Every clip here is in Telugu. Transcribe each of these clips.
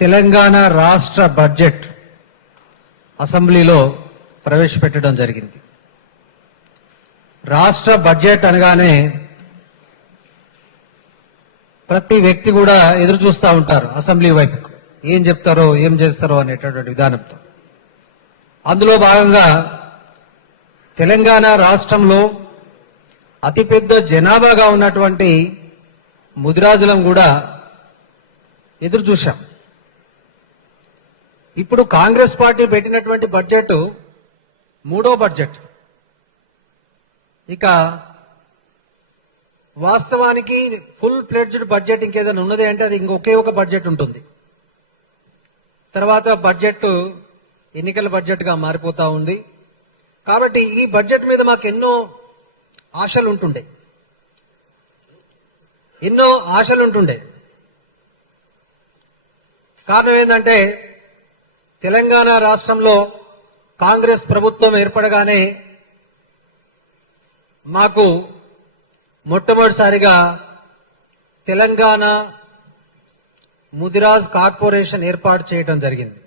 తెలంగాణ రాష్ట్ర బడ్జెట్ అసెంబ్లీలో ప్రవేశపెట్టడం జరిగింది. రాష్ట్ర బడ్జెట్ అనగానే ప్రతి వ్యక్తి కూడా ఎదురు చూస్తూ ఉంటారు అసెంబ్లీ వైపుకు, ఏం చెప్తారో ఏం చేస్తారో అనేటటువంటి విధానంతో. అందులో భాగంగా తెలంగాణ రాష్ట్రంలో అతిపెద్ద జనాభాగా ఉన్నటువంటి ముదిరాజులం కూడా ఎదురు చూశాం. ఇప్పుడు కాంగ్రెస్ పార్టీ పెట్టినటువంటి బడ్జెట్ మూడో బడ్జెట్. ఇక వాస్తవానికి ఫుల్ ప్లెడ్జ్డ్ బడ్జెట్ ఇంకేదైనా ఉన్నది అంటే అది ఇంకొకే ఒక బడ్జెట్ ఉంటుంది. తర్వాత బడ్జెట్ ఎన్నికల బడ్జెట్ గా మారిపోతా ఉంది. కాబట్టి ఈ బడ్జెట్ మీద మాకు ఎన్నో ఆశలు ఉంటుండే. కారణం ఏంటంటే తెలంగాణ రాష్ట్రంలో కాంగ్రెస్ ప్రభుత్వం ఏర్పడగానే మాకు మొట్టమొదటిసారిగా తెలంగాణ ముదిరాజ్ కార్పొరేషన్ ఏర్పాటు చేయడం జరిగింది.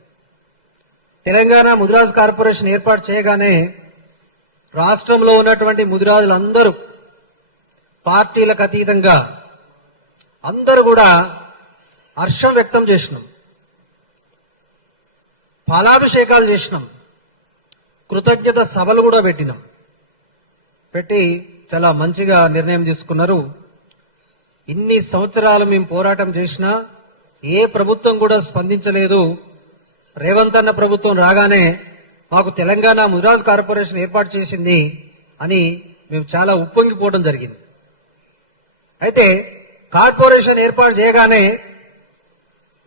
తెలంగాణ ముదిరాజ్ కార్పొరేషన్ ఏర్పాటు చేయగానే రాష్ట్రంలో ఉన్నటువంటి ముదిరాజులందరూ పార్టీలకు అతీతంగా అందరూ కూడా హర్షం వ్యక్తం చేసినాం, ఫలాభిషేకాలు చేసినాం, కృతజ్ఞత సభలు కూడా పెట్టి చాలా మంచిగా నిర్ణయం తీసుకున్నారు. ఇన్ని సంవత్సరాలు మేము పోరాటం చేసినా ఏ ప్రభుత్వం కూడా స్పందించలేదు. రేవంత్ అన్న ప్రభుత్వం రాగానే మాకు తెలంగాణ ముదిరాజ్ కార్పొరేషన్ ఏర్పాటు చేసింది అని మేము చాలా ఉప్పొంగిపోవడం జరిగింది. అయితే కార్పొరేషన్ ఏర్పాటు చేయగానే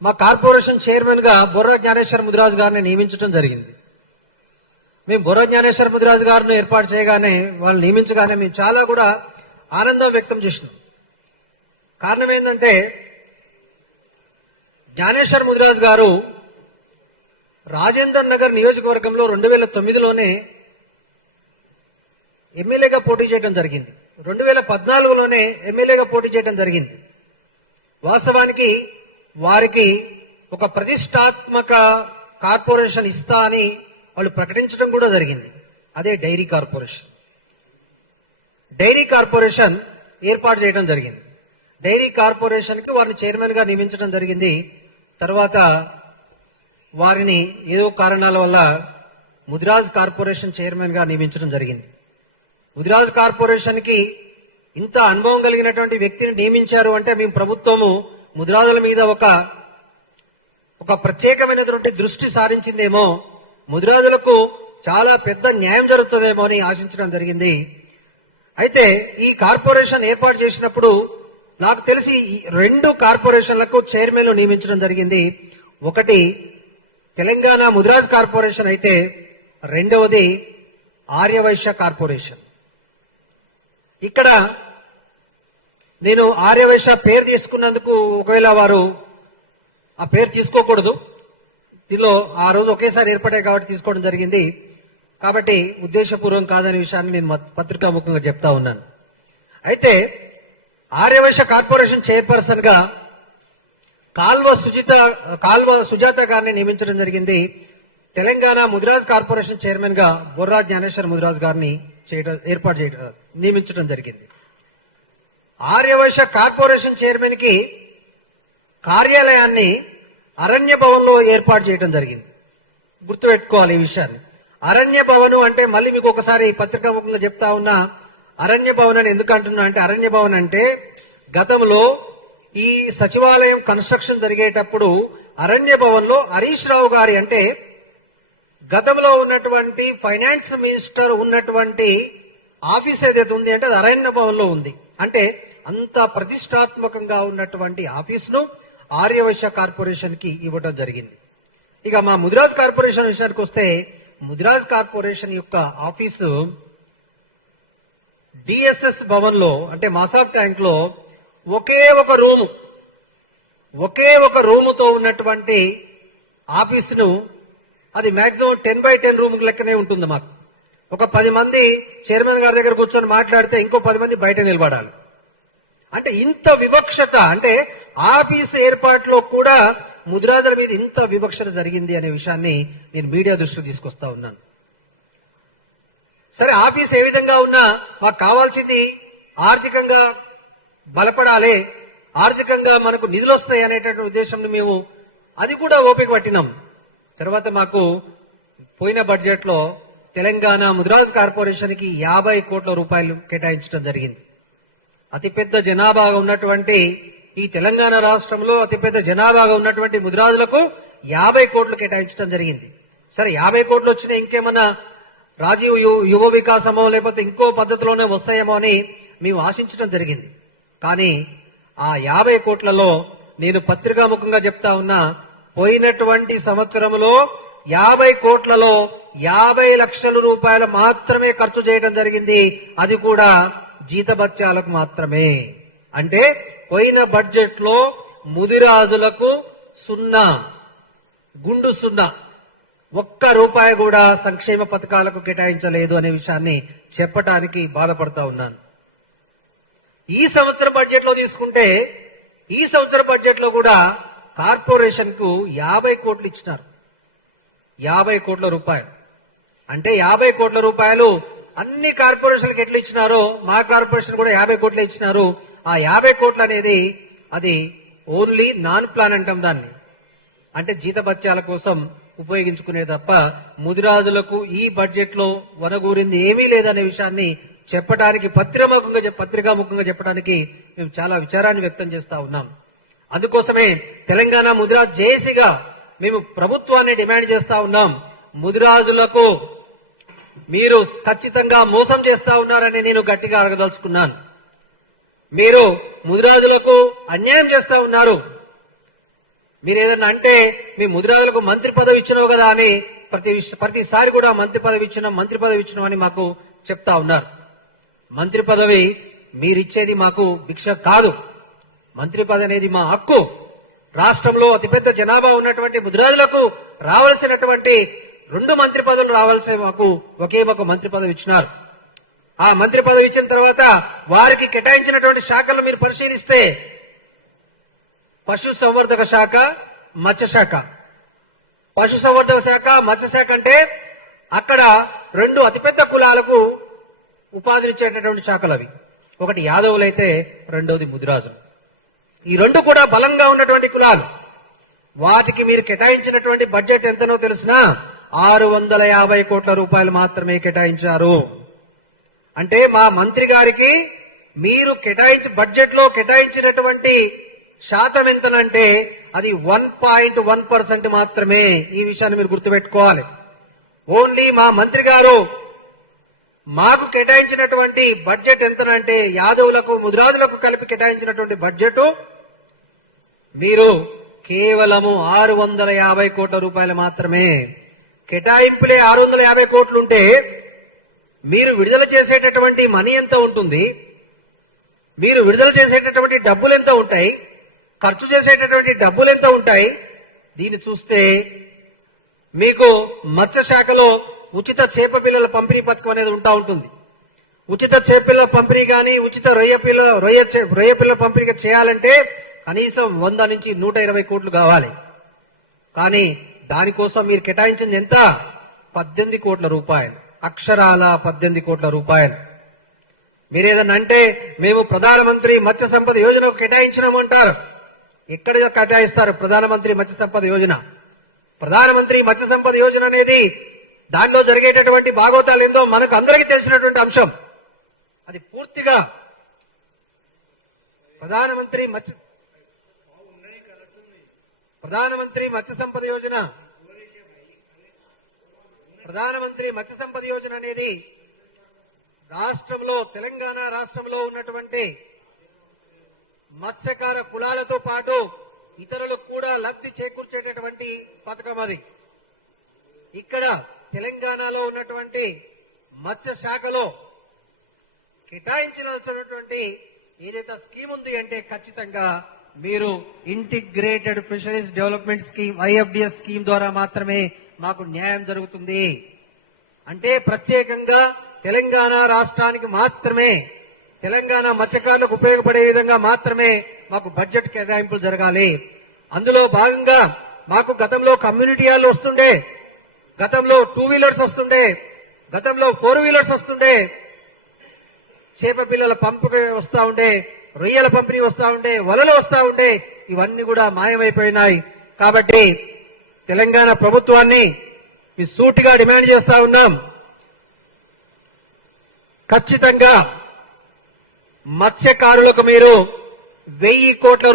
మా కార్పొరేషన్ చైర్మన్ గా బొర్రా జ్ఞానేశ్వర్ ముదిరాజ్ గారిని నియమించడం జరిగింది. మేము బొర్రా జ్ఞానేశ్వర్ ముదిరాజ్ గారిని ఏర్పాటు చేయగానే, వాళ్ళు నియమించగానే మేము చాలా కూడా ఆనందం వ్యక్తం చేసినాం. కారణం ఏంటంటే జ్ఞానేశ్వర్ ముదిరాజ్ గారు రాజేందర్ నగర్ నియోజకవర్గంలో 2009లోనే ఎమ్మెల్యేగా పోటీ చేయడం జరిగింది. 2014లోనే ఎమ్మెల్యేగా పోటీ చేయడం జరిగింది. వాస్తవానికి వారికి ఒక ప్రతిష్టాత్మక కార్పొరేషన్ ఇస్తా అని వాళ్ళు ప్రకటించడం కూడా జరిగింది. అదే డైరీ కార్పొరేషన్ ఏర్పాటు చేయడం జరిగింది. డైరీ కార్పొరేషన్ కి వారిని చైర్మన్ గా నియమించడం జరిగింది. తర్వాత వారిని ఏదో కారణాల వల్ల ముదిరాజ్ కార్పొరేషన్ చైర్మన్ గా నియమించడం జరిగింది. ముదిరాజ్ కార్పొరేషన్ కి ఇంత అనుభవం కలిగినటువంటి వ్యక్తిని నియమించారు అంటే మేము ప్రభుత్వము ముదిరాజుల మీద ఒక ప్రత్యేకమైనటువంటి దృష్టి సారించిందేమో, ముదిరాజులకు చాలా పెద్ద న్యాయం జరుగుతుందేమో అని ఆశించడం జరిగింది. అయితే ఈ కార్పొరేషన్ ఏర్పాటు చేసినప్పుడు నాకు తెలిసి 2 కార్పొరేషన్లకు చైర్మన్లు నియమించడం జరిగింది. ఒకటి తెలంగాణ ముదిరాజ్ కార్పొరేషన్ అయితే రెండవది ఆర్యవైశ్య కార్పొరేషన్. ఇక్కడ నేను ఆర్యవైశ్య పేరు తీసుకున్నందుకు ఒకవేళ వారు ఆ పేరు తీసుకోకూడదు, దీనిలో ఆ రోజు ఒకేసారి ఏర్పడాయి కాబట్టి తీసుకోవడం జరిగింది. కాబట్టి ఉద్దేశపూర్వకం కాదనే విషయాన్ని నేను పత్రికాముఖంగా చెప్తా ఉన్నాను. అయితే ఆర్యవైశ్య కార్పొరేషన్ చైర్పర్సన్ గా కాల్వ సుజాత గారిని నియమించడం జరిగింది. తెలంగాణ ముదిరాజ్ కార్పొరేషన్ చైర్మన్ గా బొర్రా జ్ఞానేశ్వర్ ముదిరాజ్ గారిని నియమించడం జరిగింది. ఆర్యవైశ్య కార్పొరేషన్ చైర్మన్ కి కార్యాలయాన్ని అరణ్య భవన్ లో ఏర్పాటు చేయడం జరిగింది. గుర్తుపెట్టుకోవాలి ఈ విషయాన్ని. అరణ్య భవన్ అంటే మళ్ళీ మీకు ఒకసారి పత్రికాముఖంగా చెప్తా ఉన్నా, అరణ్య భవన్ అని ఎందుకు అంటున్నా అంటే, అరణ్య భవన్ అంటే గతంలో ఈ సచివాలయం కన్స్ట్రక్షన్ జరిగేటప్పుడు అరణ్య భవన్ లో హరీష్ రావు గారి, అంటే గతంలో ఉన్నటువంటి ఫైనాన్స్ మినిస్టర్ ఉన్నటువంటి ఆఫీస్ ఏదైతే ఉంది అంటే అది అరణ్య భవన్ లో ఉంది. అంటే అంత ప్రతిష్టాత్మకంగా ఉన్నటువంటి ఆఫీస్ ను ఆర్యవైశ్య కార్పొరేషన్ కి ఇవ్వడం జరిగింది. ఇక మా ముదిరాజ్ కార్పొరేషన్ విషయానికి వస్తే, ముదిరాజ్ కార్పొరేషన్ యొక్క ఆఫీసు డిఎస్ఎస్ భవన్ లో, అంటే మాసాబ్ ట్యాంక్ లో ఒకే ఒక రూముతో ఉన్నటువంటి ఆఫీసును, అది మాక్సిమం 10x10 రూమ్ లెక్కనే ఉంటుంది. మాకు ఒక 10 మంది చైర్మన్ గారి దగ్గర కూర్చొని మాట్లాడితే ఇంకో 10 మంది బయట నిలబడాలి. అంటే ఇంత వివక్షత, అంటే ఆఫీసు ఏర్పాటులో కూడా ముదిరాజుల మీద ఇంత వివక్షత జరిగింది అనే విషయాన్ని నేను మీడియా దృష్టికి తీసుకొస్తా ఉన్నాను. సరే, ఆఫీస్ ఏ విధంగా ఉన్నా మాకు కావాల్సింది ఆర్థికంగా బలపడాలి, ఆర్థికంగా మనకు నిధులు వస్తాయి అనేటటువంటి ఉద్దేశంలో మేము అది కూడా ఓపిక పట్టినాం. తర్వాత మాకు పోయిన బడ్జెట్ లో తెలంగాణ ముదిరాజ్ కార్పొరేషన్ కి 50 కోట్ల రూపాయలు కేటాయించడం జరిగింది. అతిపెద్ద జనాభాగా ఉన్నటువంటి ఈ తెలంగాణ రాష్ట్రంలో అతిపెద్ద జనాభాగా ఉన్నటువంటి ముదిరాజులకు 50 కోట్లు కేటాయించడం జరిగింది. సరే, 50 కోట్లు వచ్చినా ఇంకేమన్నా రాజీవ్ యువ వికాసమో లేకపోతే ఇంకో పద్ధతిలోనే వస్తాయేమో అని మేము ఆశించడం జరిగింది. కానీ ఆ 50 కోట్లలో నేను పత్రికాముఖంగా చెప్తా ఉన్నా, పోయినటువంటి సంవత్సరంలో 50 కోట్లలో 50 లక్షల రూపాయలు మాత్రమే ఖర్చు చేయడం జరిగింది. అది కూడా జీతభత్యాలకు మాత్రమే. అంటే పోయిన బడ్జెట్ లో ముదిరాజులకు సున్నా, గుండు సున్నా, ఒక్క రూపాయి కూడా సంక్షేమ పథకాలకు కేటాయించలేదు అనే విషయాన్ని చెప్పడానికి బాధపడతా ఉన్నాను. ఈ సంవత్సరం బడ్జెట్ లో తీసుకుంటే, ఈ సంవత్సరం బడ్జెట్ లో కూడా కార్పొరేషన్ కు 50 కోట్లు ఇచ్చినారు. 50 కోట్ల రూపాయలు అంటే 50 కోట్ల రూపాయలు అన్ని కార్పొరేషన్లకు ఎట్లా ఇచ్చినారో మా కార్పొరేషన్ కూడా 50 కోట్లే ఇచ్చినారు. ఆ 50 కోట్లు అనేది అది ఓన్లీ నాన్ ప్లాన్ అంటాం దాన్ని, అంటే జీతభత్యాల కోసం ఉపయోగించుకునే తప్ప ముదిరాజులకు ఈ బడ్జెట్ లో వనగూరింది ఏమీ లేదనే విషయాన్ని చెప్పడానికి పత్రికాముఖంగా చెప్పడానికి మేము చాలా విచారాన్ని వ్యక్తం చేస్తా ఉన్నాం. అందుకోసమే తెలంగాణ ముదిరాజ్ జేఏసీగా మేము ప్రభుత్వాన్ని డిమాండ్ చేస్తా ఉన్నాం. ముదిరాజులకు మీరు ఖచ్చితంగా మోసం చేస్తా ఉన్నారని నేను గట్టిగా అడగదలుచుకున్నాను. మీరు ముదిరాజులకు అన్యాయం చేస్తా ఉన్నారు. మీరు ఏదన్నా అంటే మీ ముదిరాజులకు మంత్రి పదవి ఇచ్చినావు కదా అని ప్రతిసారి కూడా మంత్రి పదవి ఇచ్చినాం అని మాకు చెప్తా ఉన్నారు. మంత్రి పదవి మీరిచ్చేది మాకు భిక్ష కాదు. మంత్రి పదవి అనేది మా హక్కు. రాష్ట్రంలో అతిపెద్ద జనాభా ఉన్నటువంటి ముదిరాజులకు రావాల్సినటువంటి 2 మంత్రి పదవులు రావాల్సిన మాకు ఒకే ఒక మంత్రి పదవి ఇచ్చినారు. ఆ మంత్రి పదవి ఇచ్చిన తర్వాత వారికి కేటాయించినటువంటి శాఖలు మీరు పరిశీలిస్తే పశు సంవర్ధక శాఖ, మత్స్య శాఖ. పశు సంవర్ధక శాఖ, మత్స్య శాఖ అంటే అక్కడ 2 అతిపెద్ద కులాలకు ఉపాధినిచ్చేటటువంటి శాఖలు అవి. ఒకటి యాదవులైతే రెండవది ముదిరాజులు. ఈ 2 కూడా బలంగా ఉన్నటువంటి కులాలు. వాటికి మీరు కేటాయించినటువంటి బడ్జెట్ ఎంతనో తెలిసినా 650 కోట్ల రూపాయలు మాత్రమే కేటాయించారు. అంటే మా మంత్రి గారికి మీరు బడ్జెట్ లో కేటాయించినటువంటి శాతం ఎంతనంటే అది 1.1% మాత్రమే. ఈ విషయాన్ని మీరు గుర్తుపెట్టుకోవాలి. ఓన్లీ మా మంత్రి గారు మాకు కేటాయించినటువంటి బడ్జెట్ ఎంతనంటే యాదవులకు ముదిరాజులకు కలిపి కేటాయించినటువంటి బడ్జెట్ మీరు కేవలము 650 కోట్ల రూపాయలు మాత్రమే. కేటాయింపులే 650 కోట్లుంటే మీరు విడుదల చేసేటటువంటి మనీ ఎంత ఉంటుంది, మీరు విడుదల చేసేటటువంటి డబ్బులు ఎంత ఉంటాయి, ఖర్చు చేసేటటువంటి డబ్బులు ఎంత ఉంటాయి. దీన్ని చూస్తే మీకు మత్స్య శాఖలో ఉచిత చేప పిల్లల పంపిణీ పథకం అనేది ఉంటుంది. ఉచిత చేప పిల్లల పంపిణీ కానీ ఉచిత రొయ్య పిల్లల పంపిణీ చేయాలంటే కనీసం 100 నుంచి 120 కోట్లు కావాలి. కానీ దానికోసం మీరు కేటాయించింది ఎంత? 18 కోట్ల రూపాయలు. అక్షరాల 18 కోట్ల రూపాయలు. మీరేదన్నా అంటే మేము ప్రధానమంత్రి మత్స్య సంపద యోజనకు కేటాయించినామంటారు. ఎక్కడ కేటాయిస్తారు ప్రధానమంత్రి మత్స్య సంపద యోజన? ప్రధానమంత్రి మత్స్య సంపద యోజన అనేది దానిలో జరిగేటటువంటి భాగవతాలు ఏందో మనకు అందరికీ తెలిసినటువంటి అంశం. అది పూర్తిగా ప్రధానమంత్రి మత్స్య సంపద యోజన, ప్రధానమంత్రి మత్స్య సంపద యోజన అనేది రాష్ట్రంలో తెలంగాణ రాష్ట్రంలో ఉన్నటువంటి మత్స్యకార కులాలతో పాటు ఇతరులకు కూడా లబ్ధి చేకూర్చేటటువంటి పథకం. అది ఇక్కడ తెలంగాణలో ఉన్నటువంటి మత్స్య శాఖలో కేటాయించాల్సినటువంటి ఏదైతే స్కీమ్ ఉంది అంటే ఖచ్చితంగా మీరు integrated fisheries development scheme IFDS scheme ద్వారా మాత్రమే మాకు న్యాయం జరుగుతుంది. అంటే ప్రత్యేకంగా తెలంగాణ రాష్ట్రానికి మాత్రమే, తెలంగాణ మత్స్యకారులకు ఉపయోగపడే విధంగా మాత్రమే మాకు బడ్జెట్ కేటాయింపులు జరగాలి. అందులో భాగంగా మాకు గతంలో కమ్యూనిటీ హాల్ వస్తుండే, గతంలో 2 వీలర్స్ వస్తుండే, గతంలో 4 వీలర్స్ వస్తుండే, చేప పిల్లల పంపుకి వస్తా ఉండే, రొయ్యల పంపిణీ వస్తా ఉండే, వలలు వస్తా ఉండే, ఇవన్నీ కూడా మాయమైపోయినాయి. కాబట్టి తెలంగాణ ప్రభుత్వాన్ని మీ సూటిగా డిమాండ్ చేస్తా ఉన్నాం. ఖచ్చితంగా మత్స్యకారులకు మీరు 1000 కోట్ల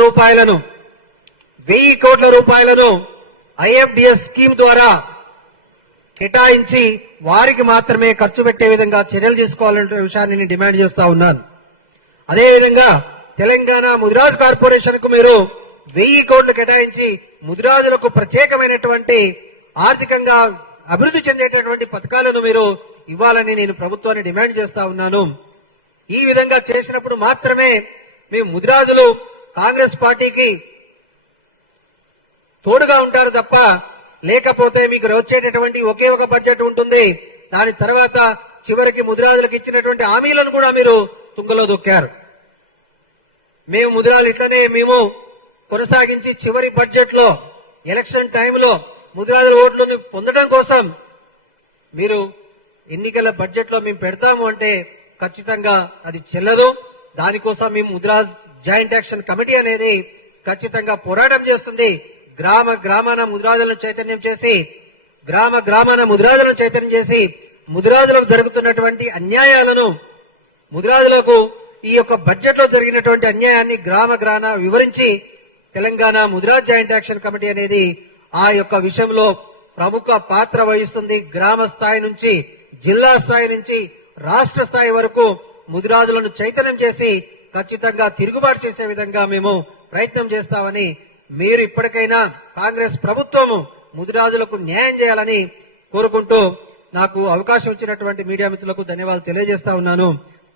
రూపాయలను ఐఎఫ్డిఎస్ స్కీమ్ ద్వారా కేటాయించి వారికి మాత్రమే ఖర్చు పెట్టే విధంగా చర్యలు తీసుకోవాలనే విషయాన్ని నేను డిమాండ్ చేస్తా ఉన్నాను. అదేవిధంగా తెలంగాణ ముదిరాజ్ కార్పొరేషన్ కు మీరు 1000 కోట్లు కేటాయించి ముదిరాజులకు ప్రత్యేకమైనటువంటి ఆర్థికంగా అభివృద్ధి చెందేటటువంటి పథకాలను మీరు ఇవ్వాలని నేను ప్రభుత్వాన్ని డిమాండ్ చేస్తా ఉన్నాను. ఈ విధంగా చేసినప్పుడు మాత్రమే మేము ముదిరాజులు కాంగ్రెస్ పార్టీకి తోడుగా ఉంటారు తప్ప, లేకపోతే మీకు వచ్చేటటువంటి ఒకే ఒక బడ్జెట్ ఉంటుంది. దాని తర్వాత చివరికి ముదిరాజులకు ఇచ్చినటువంటి హామీలను కూడా మీరు తుంగలో దొక్కారు. మేము ముదిరాలు ఇట్లనే మేము కొనసాగించి చివరి బడ్జెట్ లో ఎలక్షన్ టైంలో ముదిరాజుల ఓట్లను పొందడం కోసం మీరు ఎన్నికల బడ్జెట్ లో మేము పెడతాము అంటే ఖచ్చితంగా అది చెల్లదు. దానికోసం మేము ముదిరాజ్ జాయింట్ యాక్షన్ కమిటీ అనేది ఖచ్చితంగా పోరాటం చేస్తుంది. గ్రామ గ్రామాన ముదిరాజులను చైతన్యం చేసి ముదిరాజులకు జరుగుతున్నటువంటి అన్యాయాలను, ముదిరాజులకు ఈ యొక్క బడ్జెట్ లో జరిగినటువంటి అన్యాయాన్ని గ్రామ గ్రామ వివరించి Telangana Mudiraj joint action committee అనేది ఆ యొక్క విషయంలో ప్రముఖ పాత్ర వహిస్తుంది. గ్రామ స్థాయి నుంచి, జిల్లా స్థాయి నుంచి రాష్ట్ర స్థాయి వరకు ముదిరాజులను చైతన్యం చేసి ఖచ్చితంగా తిరుగుబాటు చేసే విధంగా మేము ప్రయత్నం చేస్తామని, మీరు ఇప్పటికైనా కాంగ్రెస్ ప్రభుత్వము ముదిరాజులకు న్యాయం చేయాలని కోరుకుంటూ నాకు అవకాశం ఇచ్చినటువంటి మీడియా మిత్రులకు ధన్యవాదాలు తెలియజేస్తా ఉన్నాను.